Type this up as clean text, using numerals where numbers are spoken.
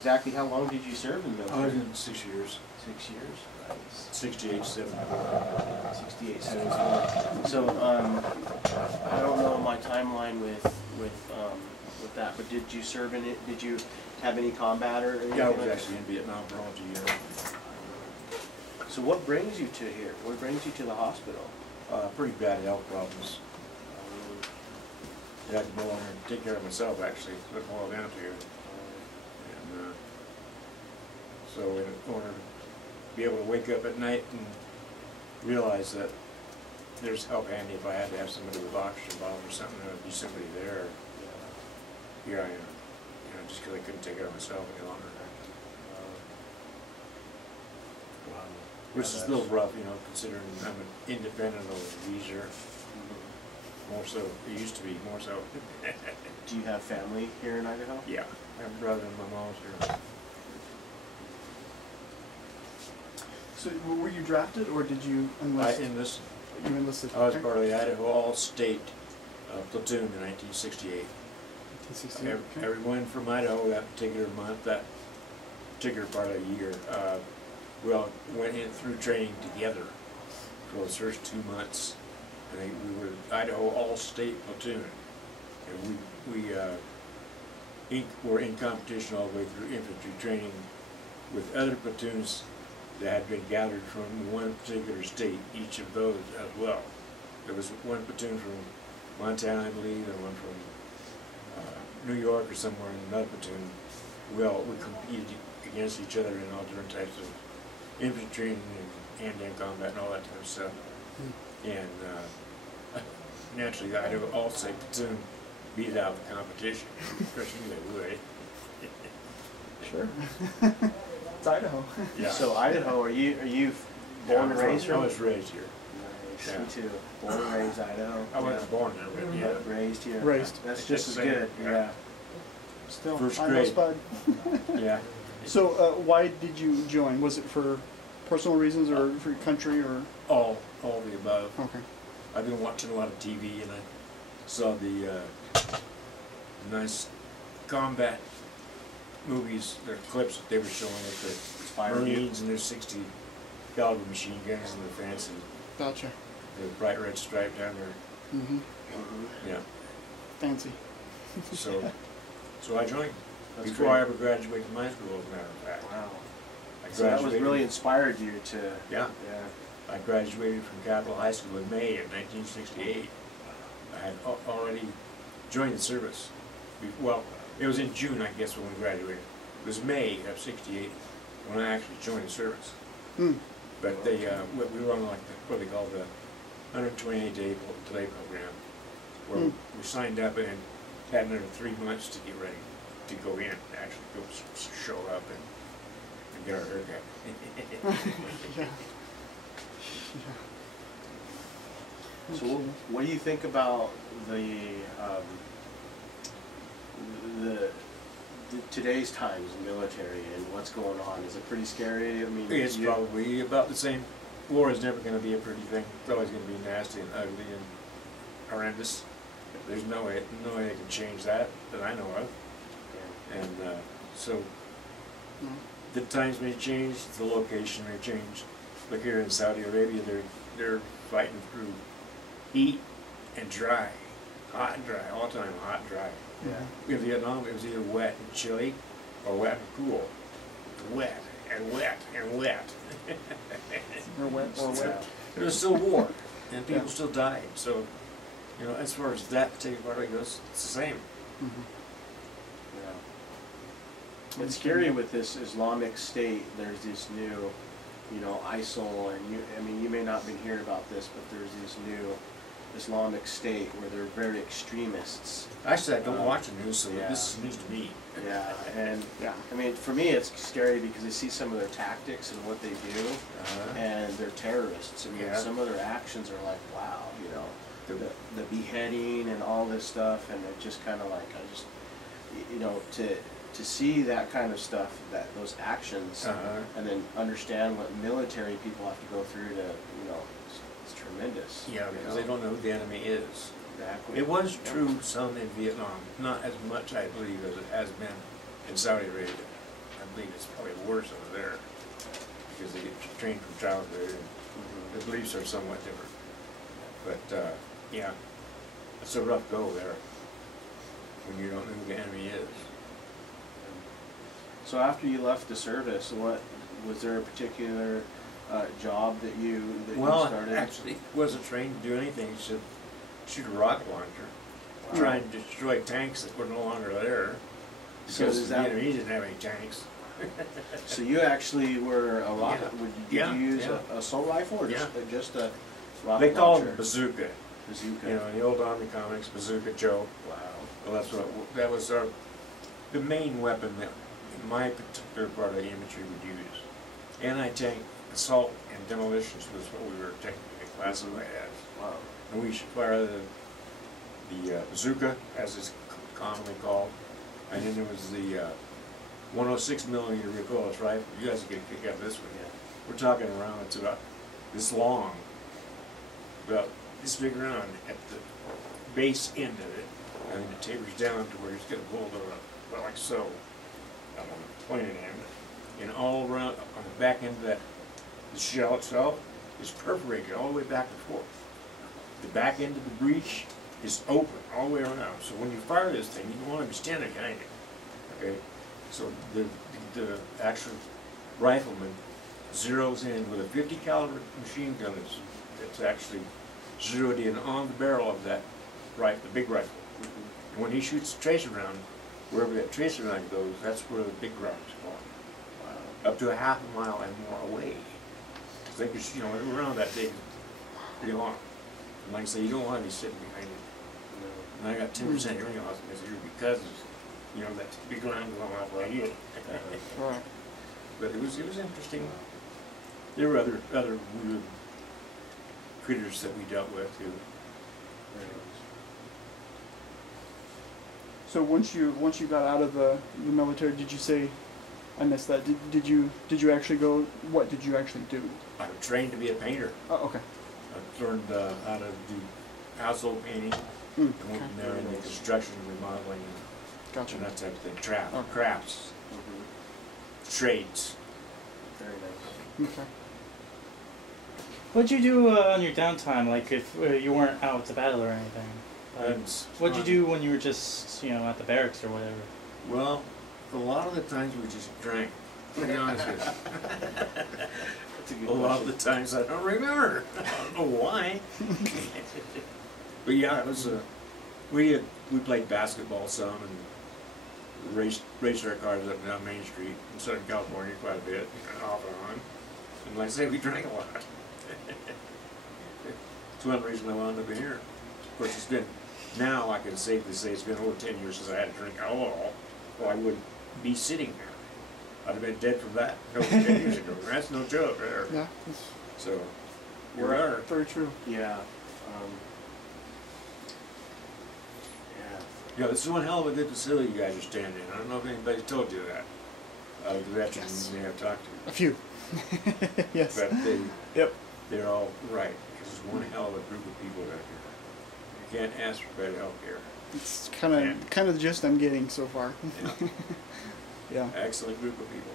Exactly how long did you serve in the military? I was in 6 years. 6 years? Nice. 68, 74. 68, 74. So, I don't know my timeline with that, but did you serve in it? Did you have any combat or anything? Yeah, I was like actually in Vietnam for almost a year. So what brings you to here? What brings you to the hospital? Pretty bad health problems. I had to go on and take care of myself, actually. That's what it boiled down to. And so in order to be able to wake up at night and realize that there's help handy if I had to have somebody with oxygen bottle or something, there would be somebody there. Here I am, just because I couldn't take care of myself any longer. Wow. Which is a little rough, considering I'm an independent of leisure. More so, it used to be more so. Do you have family here in Idaho? Yeah, I have a brother and my mom's here. So were you drafted or did you enlist? I enlisted. You enlisted. I was part of the Idaho All-State platoon in 1968. 1968. Okay. Everyone from Idaho that particular month, that particular part of the year, we all went in through training together for those first 2 months. And we were Idaho All-State platoon, and we were in competition all the way through infantry training with other platoons that had been gathered from one particular state, each of those as well. There was one platoon from Montana, I believe, and one from New York or somewhere, and another platoon. We competed against each other in all different types of infantry training and hand-to-hand combat and all that kind of stuff. And naturally, the Idaho All-State platoon beat out the competition. Of course, you knew they would. Sure. It's Idaho. Yeah. So Idaho, are you born and raised here? I was raised here. Nice. Yeah. Me too. Born and raised Idaho. I wasn't born there, but yeah. Raised here. Raised. That's Just just as the same. good. Yeah. Still, First Idaho grade. Spud. Yeah. So why did you join? Was it for personal reasons or for your country or? All the above. Okay. I've been watching a lot of TV, and I saw the nice combat movies, the clips that they were showing with the Marines and their 60 caliber machine guns and their fancy, Gotcha. the bright red stripe down there. Mm-hmm. Yeah. Fancy. So I joined That's before great. I ever graduated from high school, as a matter of fact. Wow. I So that was graduated- really inspired you to. Yeah. Yeah. I graduated from Capital High School in May of 1968. I had already joined the service. Well, it was in June, I guess, when we graduated. It was May of '68 when I actually joined the service. Hmm. But we were on like what they call the 128-day delay program, where we signed up and had another 3 months to get ready to go in, actually go show up and get our haircut. Yeah. So what do you think about the today's times in the military and what's going on? Is it pretty scary? I mean, It's probably about the same. War is never going to be a pretty thing. It's always going to be nasty and ugly and horrendous. There's no way they can change that I know of. And so the times may change, the location may change. Look here in Saudi Arabia, they're fighting through heat and dry, hot and dry, all the time, hot and dry. Yeah. In Vietnam, it was either wet and chilly or wet and cool. Wet and wet and wet. Or wet or wet. It was still war, and people still died. So, as far as that particular part of it goes, it's the same. Mm-hmm. Yeah. It's scary with this Islamic State. There's this new, ISIL, and you may not have been hearing about this, but there's this new Islamic State where they're very extremists. Actually, I don't watch the news, so yeah. this is news to me. Yeah, and Yeah. I mean, for me, it's scary because I see some of their tactics and what they do, and they're terrorists. I mean, Yeah. some of their actions are like, wow, the beheading and all this stuff, and it just kind of like, to see that kind of stuff, those actions, and then understand what military people have to go through to, it's tremendous. Yeah, because they don't know who the enemy is. Exactly. It was true some in Vietnam, not as much, I believe, as it has been in Saudi Arabia. trained from childhood, and the beliefs are somewhat different. But, yeah, it's a rough go there when you don't know who the enemy is. So after you left the service, what was there a particular job that you started? Actually, wasn't trained to do anything except shoot a rocket launcher, try and destroy tanks that were no longer there. So Because is the that- enemy didn't have any tanks. So you actually were a rocket. Yeah. Did you use Yeah. a assault rifle or Yeah. just a rocket They called launcher? it bazooka. Bazooka. You know, in the old Army comics, Bazooka Joe. Wow. Well, that was the main weapon that in my particular part of the infantry would use. Anti-tank assault and demolitions was what we were technically classified as. Wow. And we should fire the bazooka, as it's commonly called, and then there was the 106 millimeter recoilless rifle. You guys get a kick out of this one. We're talking around, it's about this long, about this big around at the base end of it, and then it tapers down to where it's got a bullet well, like so, on the pointed end, and all around on the back end of that, the shell itself is perforated all the way back and forth. The back end of the breech is open all the way around. So when you fire this thing, you don't want to be standing behind it. Okay? So the actual rifleman zeroes in with a 50 caliber machine gun that's actually zeroed in on the barrel of that rifle, the big rifle. And when he shoots the tracer round, wherever that tracer round goes, that's where the big rounds fall. Wow. Up to a half a mile and more away. So they could, you know, around that big, pretty long. And like I say, you don't want to be sitting behind it. And I got 10% hearing loss because of, you know, that big round going off like you. Right. But it was interesting. There were other weird critters that we dealt with too. So once you got out of the military, did you say, I missed that? Did you actually go? What did you actually do? I was trained to be a painter. Oh, okay. I learned how to do household painting, and went in there in the construction, remodeling, Gotcha. and that type of thing. Okay. Crafts, trades. Very nice. Okay. What'd you do on your downtime, like if you weren't out to battle or anything? What'd you do when you were just, you know, at the barracks or whatever? Well, a lot of the times we just drank. To be honest with you. That's a good A lot of question. the times I don't remember. I don't know why. But yeah, it was we played basketball some and raced our cars up and down Main Street in Southern California quite a bit, off and on. And like I say, we drank a lot. It's one reason I wound up here. Of course, it's been, now I can safely say it's been over 10 years since I had a drink at all, or I wouldn't be sitting there. I'd have been dead from that 10 years ago. That's no joke there. Yeah. That's So, here we are. very true. Yeah. Yeah, this is one hell of a good facility you guys are standing in. I don't know if anybody's told you that. The veterans Yes. you may have talked to. A few. Yes. But Yep. they're all right. This is one hell of a group of people out here. You can't ask for better help here. It's kind of the gist I'm getting so far. Yeah. Yeah. Excellent group of people.